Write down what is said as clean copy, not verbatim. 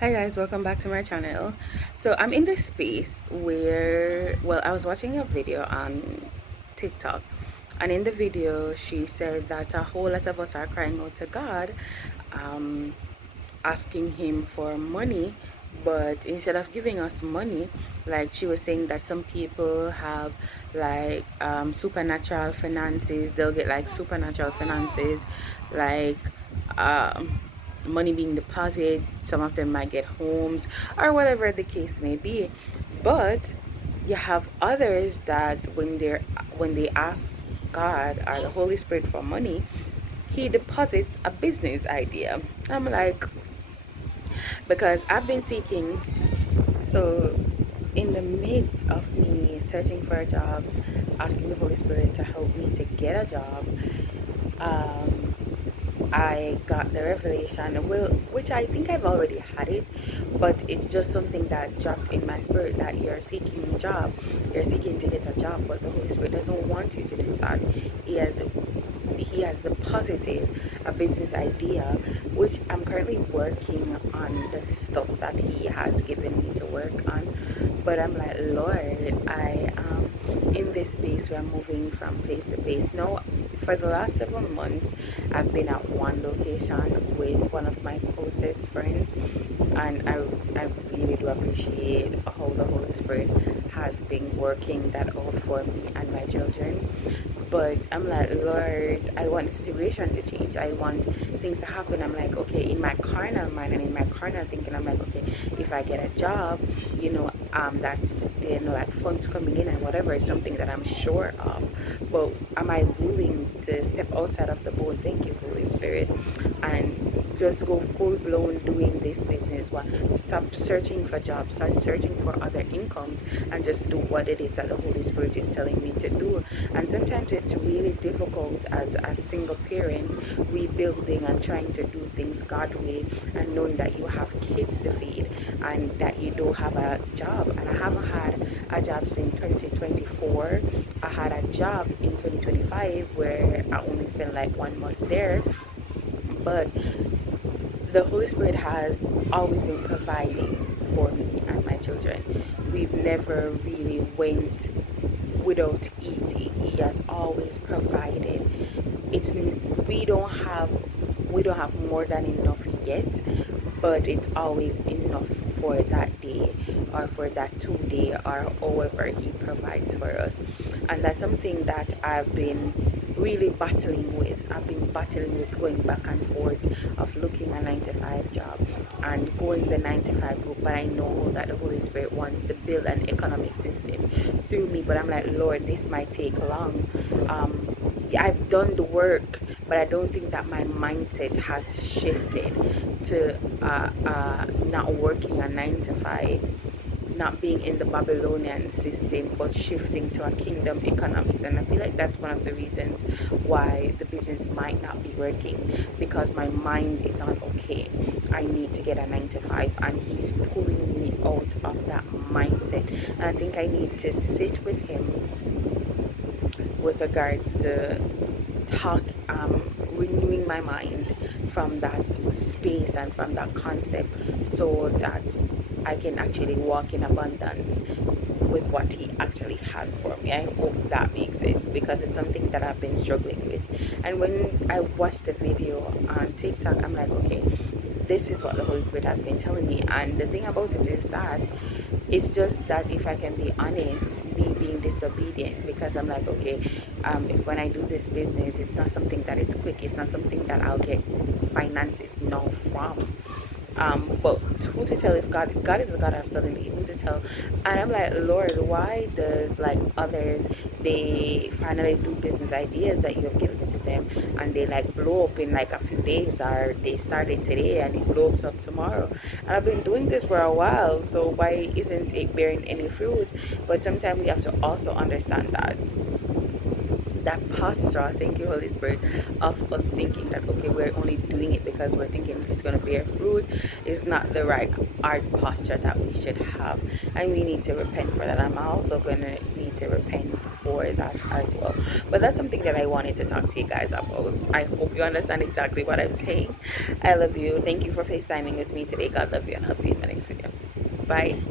Hi guys, welcome back to my channel. So I'm in this space where, well, I was watching a video on TikTok, and in the video she said that a whole lot of us are crying out to God, um, asking him for money, but instead of giving us money, like she was saying that some people have like supernatural finances. They'll get like supernatural finances, like um money being deposited. Some of them might get homes or whatever the case may be. But you have others that when they ask God or the Holy Spirit for money, he deposits a business idea. I'm like, because I've been seeking. So, in the midst of me searching for jobs, asking the Holy Spirit to help me to get a job, um, I got the revelation, well, which I think I've already had it, but it's just something that dropped in my spirit that you're seeking a job, you're seeking to get a job, but the Holy Spirit doesn't want you to do that. He has he has deposited a business idea, which I'm currently working on the stuff that he has given me to work on. But I'm like, Lord, I am in this space where I'm moving from place to place. Now, for the last 7 months, I've been at one location with one of my closest friends, and I really do appreciate how the Holy Spirit has been working that out for me and my children. But I'm like, Lord, I want the situation to change. I want things to happen. I'm like, okay, in my carnal mind and in my carnal thinking, I'm like, okay, if I get a job, that's, like funds coming in and whatever is something that I'm sure of. But am I willing to step outside of the boat? Thank you, Holy Spirit, and just go full blown doing this business. Stop searching for jobs, start searching for other incomes, and just do what it is that the Holy Spirit is telling me to do. And sometimes it's really difficult as a single parent, rebuilding and trying to do things God way, and knowing that you have kids to feed and that you don't have a job. And I haven't had a job since 2024. I had a job in 2025 where I only spent like 1 month there, but the Holy Spirit has always been providing for me and my children. We've never really went without eating. He has always provided. It's we don't have we don't have more than enough yet, but it's always enough for that day or for that 2 day or however he provides for us. And that's something that I've been really battling with. I've been battling with going back and forth of looking a 9 to 5 job and going the 9 to 5 route. But I know that the Holy Spirit wants to build an economic system through me. But I'm like, Lord, this might take long. I've done the work, but I don't think that my mindset has shifted to not working a 9 to 5, not being in the Babylonian system, but shifting to a kingdom economics. And I feel like that's one of the reasons why the business might not be working, because my mind is on, okay, I need to get a 9 to 5, and he's pulling me out of that mindset. And I think I need to sit with him with regards to talk, renewing my mind from that space and from that concept, so that I can actually walk in abundance with what he actually has for me. I hope that makes sense, because it's something that I've been struggling with. And when I watched the video on TikTok, I'm like, okay, this is what the Holy Spirit has been telling me. And the thing about it is that it's just that, if I can be honest, me being disobedient, because I'm like, okay, if when I do this business, it's not something that is quick, it's not something that I'll get finances now from. But who to tell? If God is the God of suddenly, who to tell? And I'm like, Lord, why does like others, they finally do business ideas that you have given to them, and they like blow up in like a few days, or they started today and it blows up tomorrow? And I've been doing this for a while, so why isn't it bearing any fruit? But sometimes we have to also understand that that posture, thank you Holy Spirit, of us thinking that okay, we're only doing it because we're thinking it's going to bear fruit, is not the right art posture that we should have, and we need to repent for that. I'm also going to need to repent for that as well. But that's something that I wanted to talk to you guys about. I hope you understand exactly what I'm saying. I love you. Thank you for FaceTiming with me today. God love you, and I'll see you in my next video. Bye.